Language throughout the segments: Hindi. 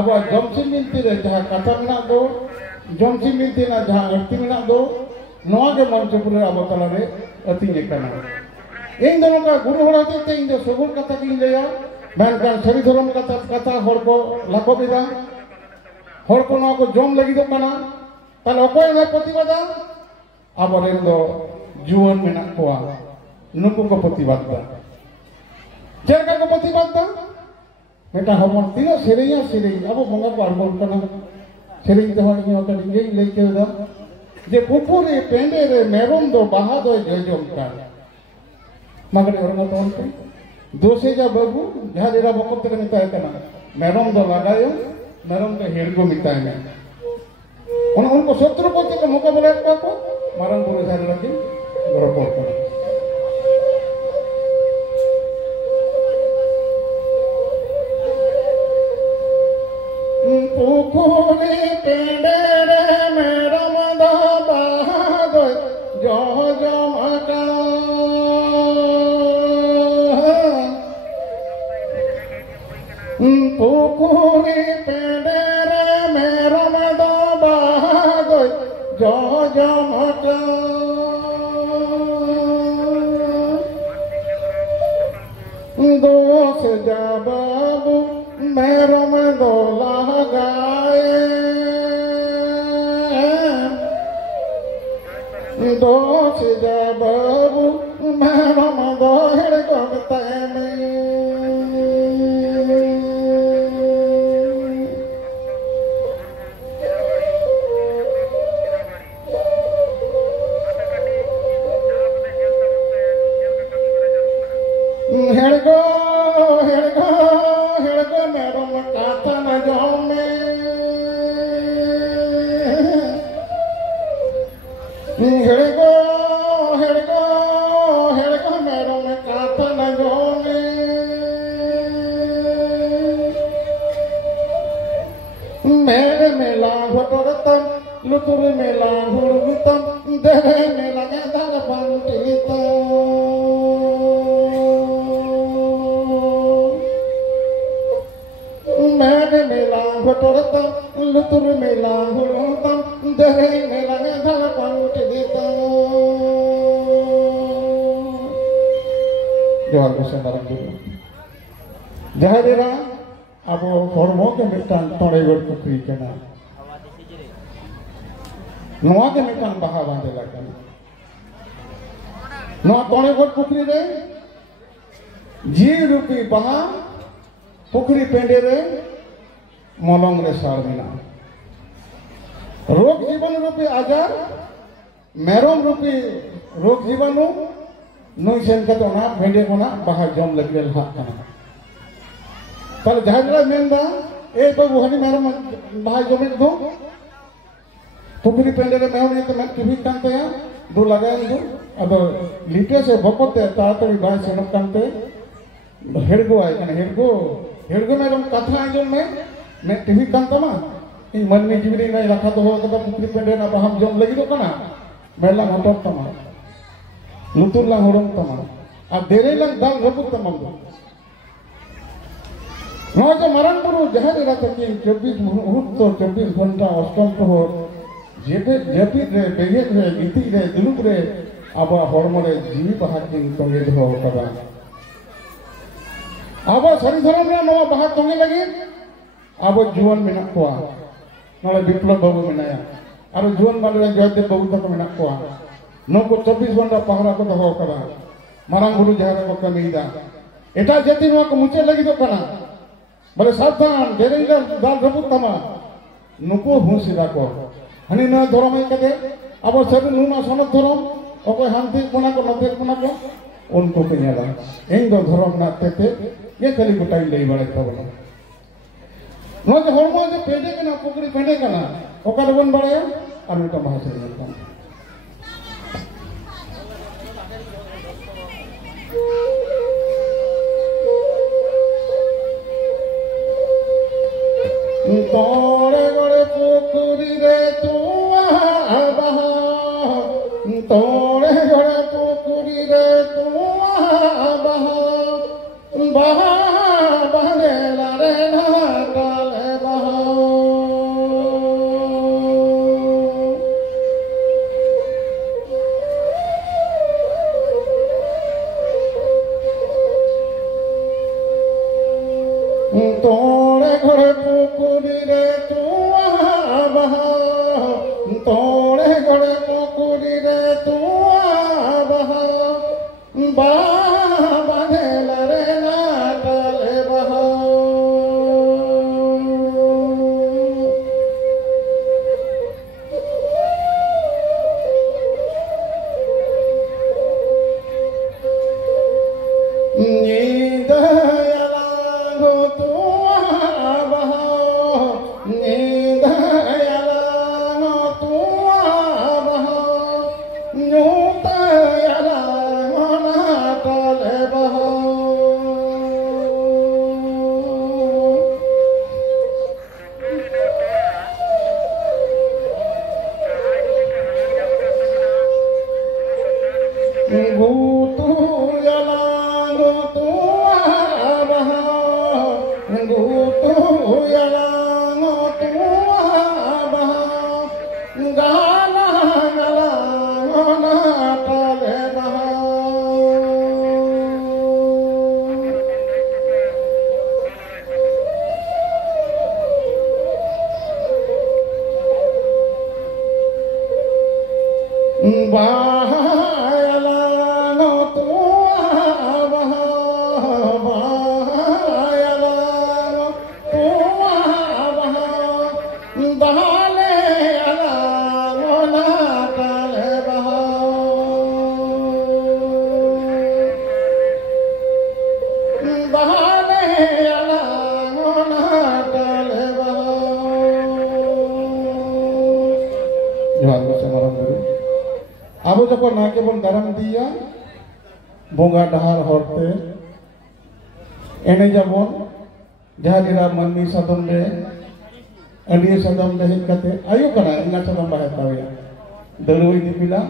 अब जमसी मिलती रे जहाँ कथा में दो जमसी मिलती ना जहाँ अर्थी में दो नवा के मंचपुरे अब तला रे अति निकलना इन दोनों का गुरु होना तो इन जो सगुन कथा की लिया मैंने सभी धर्म कथा कथा हर को लाखों बिदा हर को ना को जम लगी तो कना ताल ओकोय ना प्रतिवादा अब रे दो जुवन में ना कोआ नुकु को प्रतिवादा चरका को प्रतिवादा बेटा हम तीनों सेरिया सेरी अब बंगा को आरबोल करना सेरी तो हम ये होता है ये लेके उधर जे पुपुरे पेंडे रे मेरों दो बाहा दो जोजों का मगर और ना तो उनके दोसे जा बाबू जहाँ देरा बकत तक मिलता है करना मेरों दो लगायो मेरों दो हेल्गो मिलता है उनको शत्रुपति का मुकाबला को मारंग बोले जा रहा थी गौरव करना पुकुरे पेंडे रे मेरा मदा बहाद जो जो मका पुकुरे पेंडे रे मेरा मदा बहाद जो जो मका दोष जा बाबू मेरा मदोला दोष जा बाबू मेरा मदोहर करता में हेड़गो हेड़गो हेड़गो मेरा मकाता न जाओ में हेड़गो हेड़गो हेड़गो मेरा मकाता न जाओ में मेरे मेला घटोरतम लुतुर मेला हुड़गुतम देवे मेला गदल पंटितम मेरे मेला घटोरतम लुतुर मेला हुड़गुतम देवे मेला गदल पंटितम जोहार को संबरम दिलो जहाँ देरा अब हॉर्मो के मिटान तोड़े गड़ पुखरी के ना नवा के मिटान बहा बांधे लगा नवा तोड़े गड़ पुखरी रे जी रूपी बहा पुखरी पेंडे रे मलंग रे सार मिना रोग जीवन रूपी आजार मेरों रूपी रोग जीवाणु नुई सेन के तो ना भेंडे को ना बहा जम लगे हाथ करना ताले जहाज़ मेंदा ए बाबू हनी मेरा भाई जमीन दो पुखरी पेंडे रे मेहर ये तो मैं टीवी कांते हैं दो लगाए दो अब लीटे से भकोते तातरी भाई सेनप कांते हेडगो आए कने हेडगो में हम कथा आजम में मैं टीवी कांता मा इन मन में जीवनी में रखा तो हो तो पुखरी पेंडे ना हम जम लगी तो कना मेला हटप तमा लुतुर ला होरम तमा अब देरे लग दाल रबुक तमा नौ जो मरण बुरु जहाँ जगह तक 24 मुहूर्त तो 24 घंटा अष्टम प्रहर जेपी रे बेगे रे गीति रे दुलुक रे अब हॉर्मोन रे जीवी बहार की तंगे दो कदा अब सरी धर्म रे नवा बहार तंगे लगे अब जुवन मेना कोआ नले विप्लव बाबू मेनाया और जुवन माले जयदेव बाबू तक मेना कोआ नो को 24 घंटा पहरा को दो कदा मारंग बुरु जहाँ को कमीदा एटा जति नो को मुचे लगी तो कना बोले सावधान देरेंगे दाल रबुक तमा नुको हुसिदा को हनी न धर्म है कदे अब सब नुना सनत धर्म ओको हांति कोना को नते कोना को उनको के नेला इन दो धर्म ना तेते ये कली गुटाई ले बड़े तब नो जे हरमो जे पेडे के ना पुकड़ी पेडे के ना ओका बन बड़े और तो महाशय तोड़े गड़े पुकुरी रे तू बहा तोड़े गड़े पुकुरी रे तू बहा बहा बहरे रे ना डाले बहा दहाले अलांगोना काले बहाओ दहाले अलांगोना काले बहाओ। जोहार को समारंभ करो। अब जब नाके बन दाराम दिया बोंगा डहार होते एने जबन जहाँ दिरा मनमी सदम ले अलिए सदम ले हिकते आयु कना इना सदम बाहे ताविया दलुई दिपिला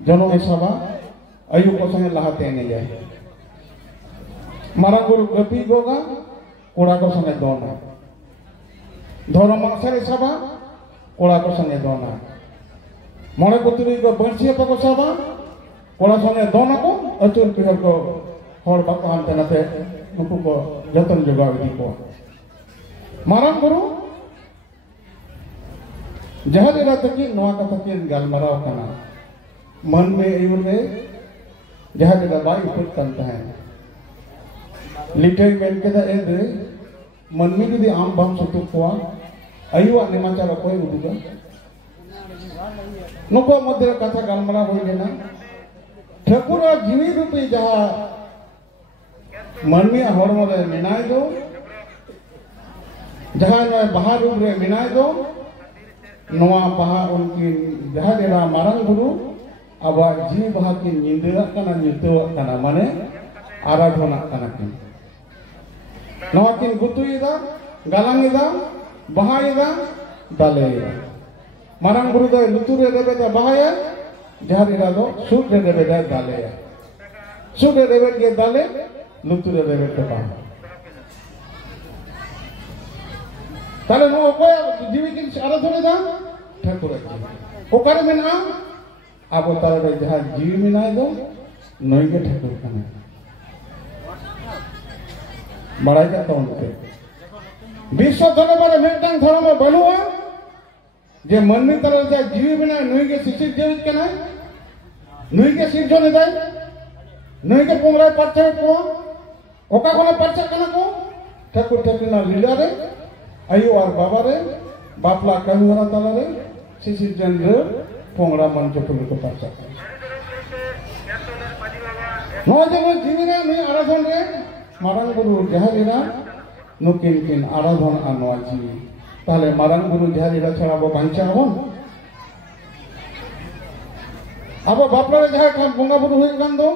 जनो एसाबा आयु को संगे लहाते एने जाए मारा गुरु गपी गोगा कोड़ा को संगे दोना धोरो मांगसारे साबा कोड़ा को संगे दोना मोड़े पुतुरी को बंसी को साबा कोड़ा संगे दोना को अचुर पिहर को हर बाको हम तेनाते नुकु को जतन जोगाव दी को माराम गुरु जहाँ दिरा तकी नवा कथा की गालमाराव कना मन में इयुर में जहाँ दिरा बाई उपट करता है लिटे मेन के दा एंदे मन में यदि आम बम सुतु कोआ अयुआ निमाचार कोई उदुगा नुको मध्य कथा गालमाराव होई लेना ठकुरा जीवी रूपी जहाँ मनमी हॉर्मोन रे मिनाय दो जहाँ नए बाहर रूप रे मिनाय दो नवा बाहा उनकी जहाँ देना मारंग गुरु अब जीव बाहा की निंदा करना नित्य करना माने आराधना करना की नवा किन गुतु इदा गालांग इदा बाहा इदा दाले इदा मारंग गुरु दो लुतुर रे रेबे दा बाहा है जहाँ देना दो सूट रे रेबे दा दाले है सूट रे रेबे के दाले लुतुरे रेबे टपा ताले नो को जीवी किन आराधना दा ठाकुर ओकारे मेना अब तारे जहाँ जीवी मिनाय दो नई के ठाकुर कने बड़ाई का तो उनके विश्व धर्म बारे मेटांग धर्म बनुआ जे मनमी तारे जा जीवी मिनाय नई के शिशिर जीवित कने नई के सिरजन दे नई के पोंगराय पाथे को ओका कोना परचा कना को ठाकुर ठाकुरना लीला रे आयु और बाबा रे बापला कमी हरा ताला रे शिशिर जन रे पोंगड़ा मंच पुल को परचा नो जब जीवी रे नई आराधन रे मारंग गुरु जहारीरा नुकिन किन आराधन आनवा जीवी ताले मारंग गुरु जहारीरा छड़ा बो बांचा हो अब बापला रे जहा काम बोंगा बुरु होई कान दो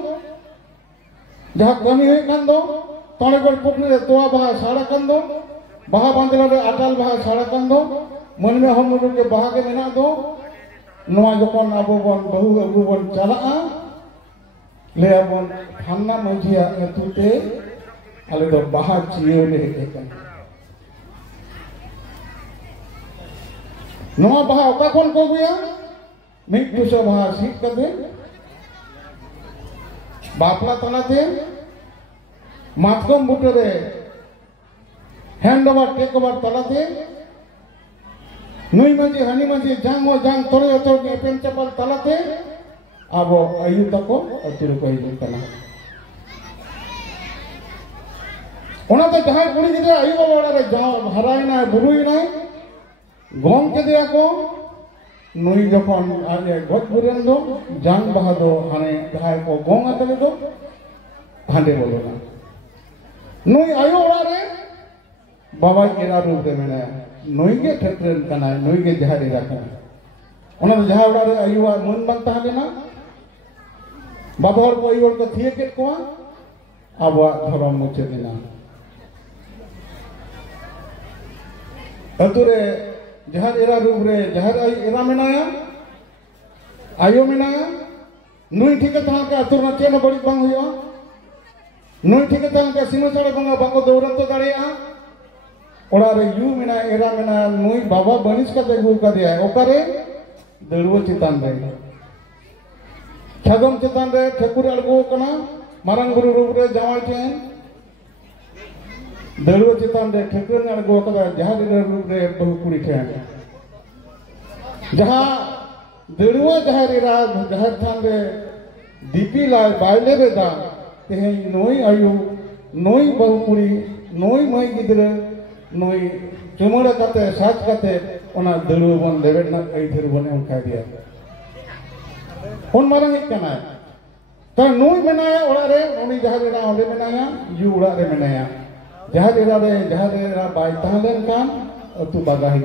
जहाँ कमी हुई कान दो तोड़ेगढ़ पुकनी रे तोआ बाहा साड़ा कान दो बाहा बांधला रे अटाल बाहा साड़ा कान दो मन में हम लोग के बाहा के मेना दो नवा जखन आबो बन बहु अगु बन चलाआ ले अबन फान्ना मझिया एतुते आले दो बाहा चियो ले हेकन नवा बाहा ओका कोन को गया मिट दुसो बाहा सीट कदे बापला तलाते मातकम बुटरे हैंड ओवर टेक ओवर तलाते नुई मजी हनी मजी जांग ओ जांग तोरे तो के पेन चपल तलाते अब आयु तको अतिरु को हिजु कना ओना तो जहां कुड़ी गिदे आयु बाबा रे जाओ हराई ना बुरुई ना गोम के दिया को नुई जखन आजे गज बुरेन दो जांग बाहा दो हाने जहां को गोंग आतले दो हांडे बोलो ना नुई आयु ओड़ा रे बाबा केरा रूप दे मेना नुई के ठेट्रेन कना नुई के जहारी राखना ओना जहां ओड़ा रे आयु मन बन ताले ना बाबा और को आयु को थिए के को अब धर्म मुचे देना अतुरे जहां एरा रूप रे जहां एरा मेनाया आयो मेनाया नुई ठीके तहां के अतुर ना चेन बड़ी बांग हुआ नुई ठीके तहां के सीमा चढ़े बंगा बाको दौरन तो दाड़ेया ओड़ा रे यू मेना एरा मेना नुई बाबा बनिस का देगु का दिया ओकारे दड़ुआ चितान रे छगम चितान रे ठकुर अड़गो कना मारंग गुरु रूप रे जावाई ठेन दड़ुआ चितान रे ठकुर अड़गो कदा जहां रूप रे बहु कुड़ी ठेन जहां दड़ुआ जहारीरा जहार थान रे दीपी लाल बायले बेदा तेहे नोई आयु नोई बहु कुड़ी नोई मई गिदरे नोई चुमड़ा कते साज कते ओना दड़ो बन लेवेट ना ऐधर बने उनका दिया उन मारंग एक कना तो नुई मेनाया ओड़ा रे उनी जहां रे ओंडे मेनाया यू ओड़ा रे मेनाया जहां रे बाय ताहलेन कान अतु बागा ही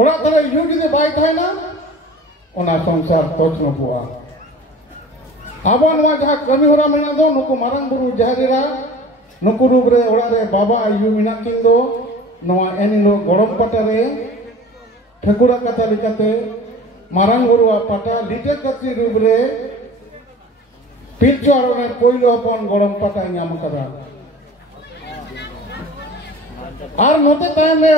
ओड़ा तले यू जुदि बाय ताहेना ओना संसार तोच न बुआ आबो नवा जहां कमी होरा मेना दो नुकु मारंग बुरु जहारेरा नुकु रूप रे ओड़ा रे बाबा आयु मिना किन दो नवा एनिलो गरम पाटा रे ठकुरा कथा लिकाते मारंग बुरुआ पाटा लिटे कति रूप रे पिलचो आरोने पोइलो हपन गरम पाटा नाम कदा आर नोते टाइम रे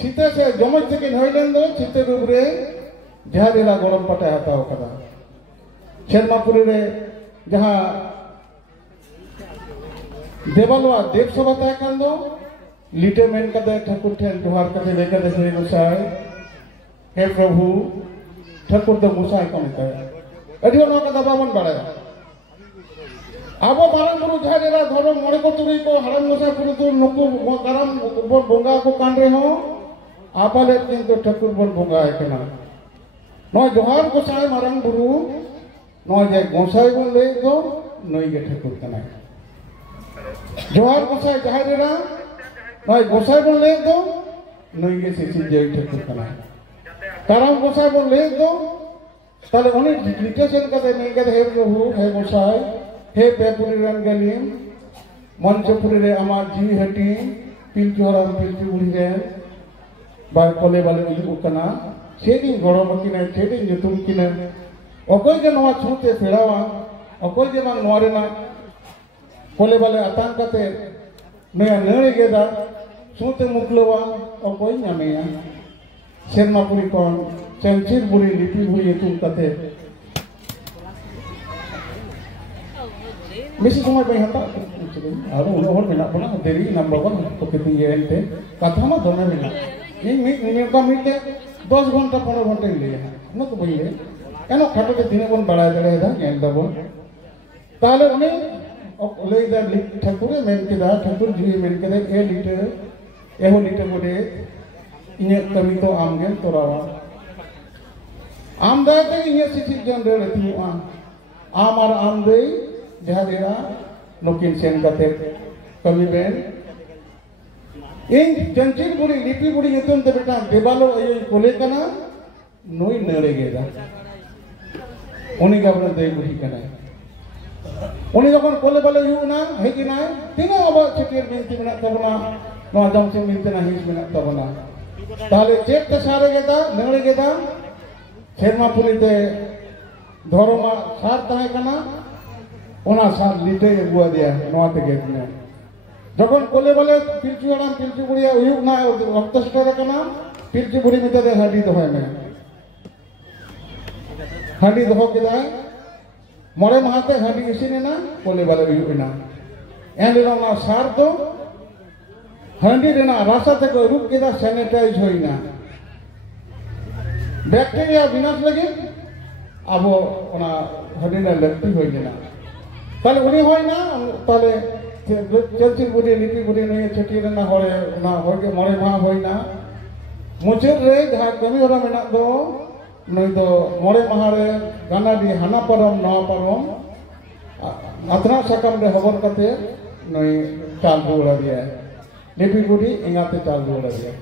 छिते से जमज से किन होइलेन दो छिते रूप रे जहारेरा गरम पाटा हताव कदा शेरमापुरी रे जहां देवालवा देव सभा तहकन दो लिटे मेन कदे ठाकुर ठेन जोहार कदे लेकर दे गोसाई हे प्रभु ठाकुर दो गोसाई को मिता अडी नो कदा बाबन बाड़ाया आबो मारंग बुरु जहारेरा धरो मोड़े को तुरी को हरम गोसाई पुरु तो नुकु करम बोंगा को कांडे हो आपाले किंतु ठाकुर बन बोंगा एकना नो जोहार गोसाई मारंग बुरु नो जे गोसाई बन ले दो नई के ठाकुर कना जोहार गोसाई जहारेरा नो गोसाई बन ले दो नई के सिसी जे ठाकुर कना करम गोसाई बन ले दो ताले उनी डिटेशन कदे नहीं कदे हे प्रभु हे गोसाई हे पेपुरी रन गलीम मंचपुरी रे अमा जी हटी पिलचोराम पिलचु बुढ़ी रे बार कोले वाले उयु कना सेदी गड़म किना सेदी जुतुम किना अकोय जे नवा छूते फेरावा अकोय जे मान नोरे ना कोले वाले आतां कते नया नरे गेदा छूते मुकलवा अकोय नामेया शेरमापुरी कोन चंचिर बुरी लिपि हुई तुम कते मिसी समय पे हता आरो उन होर मेना पना देरी नंबर 1 तो कितनी ये एंते कथा मा दोने मेना इन का मीटे 10 घंटा 15 घंटा ले न तो भइले एनो खाटो के दिने बन बड़ा दड़े दा गेल दबो ताले उनी ले दा ठाकुर मेन के दा ठाकुर जी मेन के दे ए लिटे एहो लिटे बोडे इने कमी तो आम गेल तोरावा आम दा ते इने सिटी जन रे तिमुआ आम और आम दे जहारेरा नोकिन सेन कते कमी बेन इन चंचिल बुरी लिपि बुरी युतम ते बेटा देवालो ए कोले कना नोई नरे गेदा उनी गाबना दे बुरी कना उनी जखन कोले बाले युना हेकि ना तिना अब छटियर बिनती मेना तबना नो जम से मिनते ना हिस मेना तबना ताले चेक ते सारे गेदा नरे गेदा शेरमापुरी ते धरोमा सार ताहे कना ओना सार लिटे गुआ दिया नोआ ते गेत ने जखन कोले बाले पिलचु आराम पिलचु बुढ़िया उयु ना रक्त स्टर कना पिलचु बुढ़ी मिते दे हाडी दोय में हाडी दो केदा मोरे महाते हाडी इसिने ना कोले बाले उयु ना एंड ना सार दो हाडी रेना रासा ते को रूप केदा सैनिटाइज होइना बैक्टीरिया विनाश लगे अब ओना हाडी ना लगती होइना ताले उनी होइना ताले चलचिर बुढ़ी लिपि बुढ़ी नहीं छटियर ना होरे ना होगे मोरे मा होइना मुचर रे जहां कमी होरा मेना दो नई दो मोरे महारे गानाडी हाना परम नवा परम अतना सकम रे हबर कते नई चाल बुड़ा दिया लिपि बुढ़ी इंगाते चाल बुड़ा दिया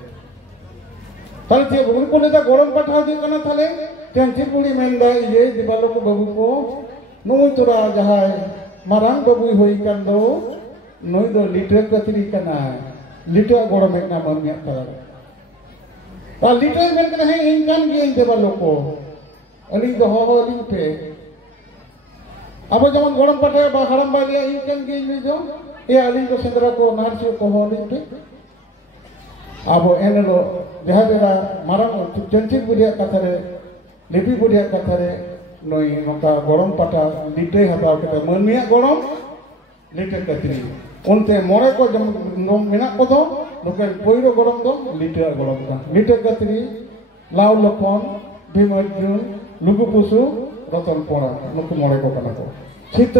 ताले जे बुढ़ी को लेदा गरम पाठा दे कना थाले चलचिर बुढ़ी मेनदा ये दिबालो को बाबू को नई तोरा जहां मारंग बाबू होई कान दो नई दो लिटर कतरी कना लिटर गड़ो मेना मन में ता लिटर मेन कना है इन कान के देबा लोको अली दो हो लिंग पे अब जमन गरम पटे बा हरम बा लिया इन कान के ले दो ए अली को संदरा को नारसो को हो लिंग पे अब एनलो जहादेरा मारंग चंचिर बुढ़िया कथरे लिपि बुढ़िया कथरे नई नका गरम पाटा लिटे हताव के मनमिया गरम लिटे कतरी उनते मोरे को जम मेना को दो लोके पोइरो गरम दो लिटे गरम का लिटे कतरी लाउ लपन भीम अर्जुन लुगु पुसु रतन पोड़ा नुकु मोरे को कना को छित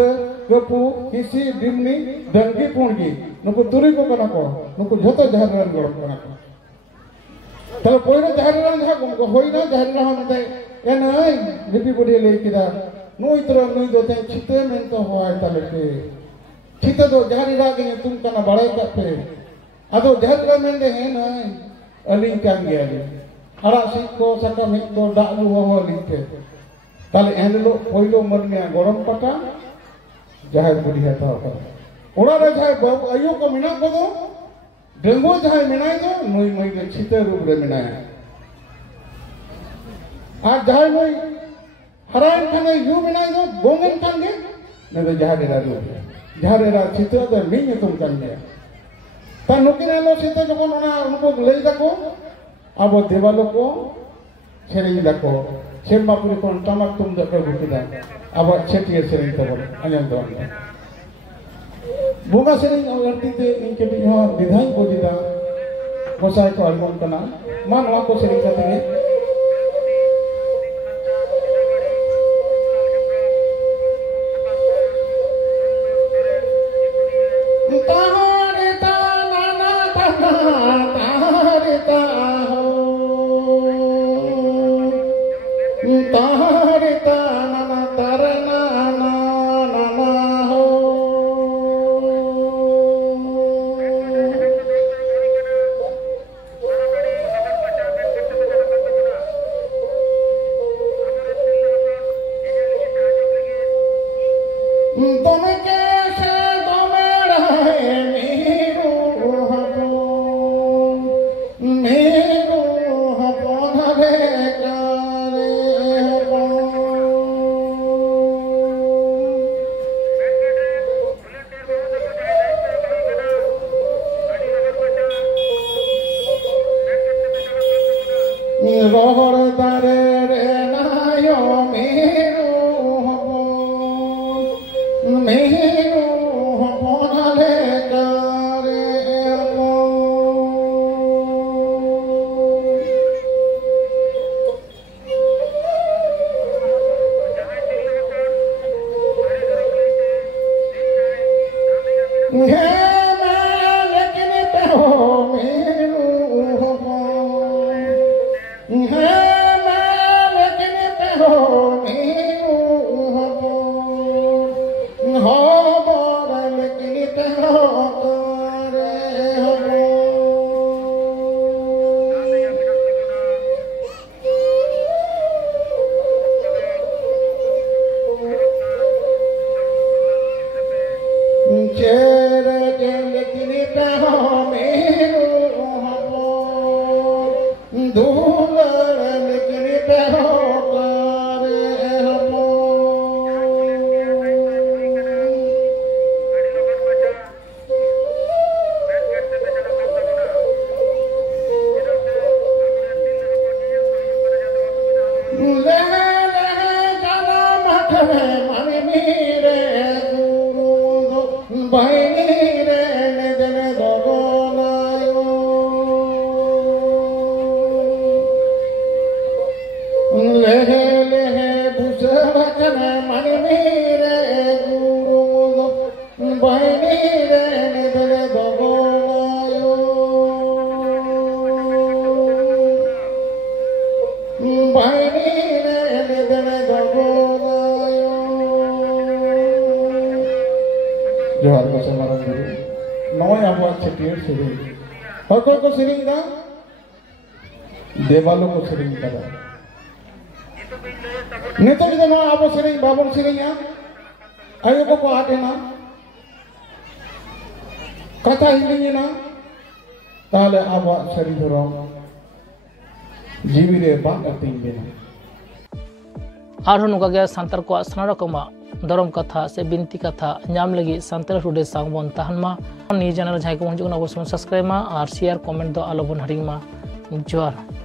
कपू किसी डिमनी डंगी पुणगी नुकु तुरी को कना को नुकु झोतो जहर रन गड़म कना को तले पोइनो जहर रन जहा को होइना जहर रन मते ए नई लिपि बुढ़ी ले किदा नुई तरो नुई दो ते छिते मेन तो होय तले के छिते दो जहर रागे तुम कना बड़ाई का पे अदो जहर रन मेन दे है नई अलिंग कान गया ले अड़ा सिक को सकम हिक को डालू हो लिखे ताले एनलो पोइलो मरने गरम पटा जहाय बुढ़ी हता ओड़ा रे जहाय बाबू आयो को मिना को दो डेंगू जहाय मिनाय दो नई मई के छिते रूप रे मिनाय आ जहाय नई हराइन खाने यू मिनाय दो गोंगन खाने ने तो जहाय रे रू जहाय रे छिते दो मिंग तुम कान गया ता नुकिन लो छिते जको ओना उनको लई दको अब देवालो को सेरेई दको सेमापुरी को टमाक तुम दको गुटिदा अब छेटिए सेरेई तबो अनम दो बुगा सेरेई औरती ते इनके भी हो विधान को दिदा गोसाई को अलगम कना मान वा को सेरेई कते जोहार को समारन गुरु नय आबो छटियर सेरी हको को सेरिंग दा देवालो को सेरिंग दा नेतो जो ना आबो सेरिंग बाबन सेरिंगा आयो को आटेना कथा हिलिना ताले आबो सरी धरम जीवी रे बांग अतिंग देना आरो नुका गया सांतार को सना रकमा धर्म कथा से बिनती कथा नाम लगी सांतार टुडे सांग बन तहनमा नि चैनल झाइ को हजू ना सब्सक्राइब मा और शेयर कमेंट दो आलो बन हरिंग मा जोहार।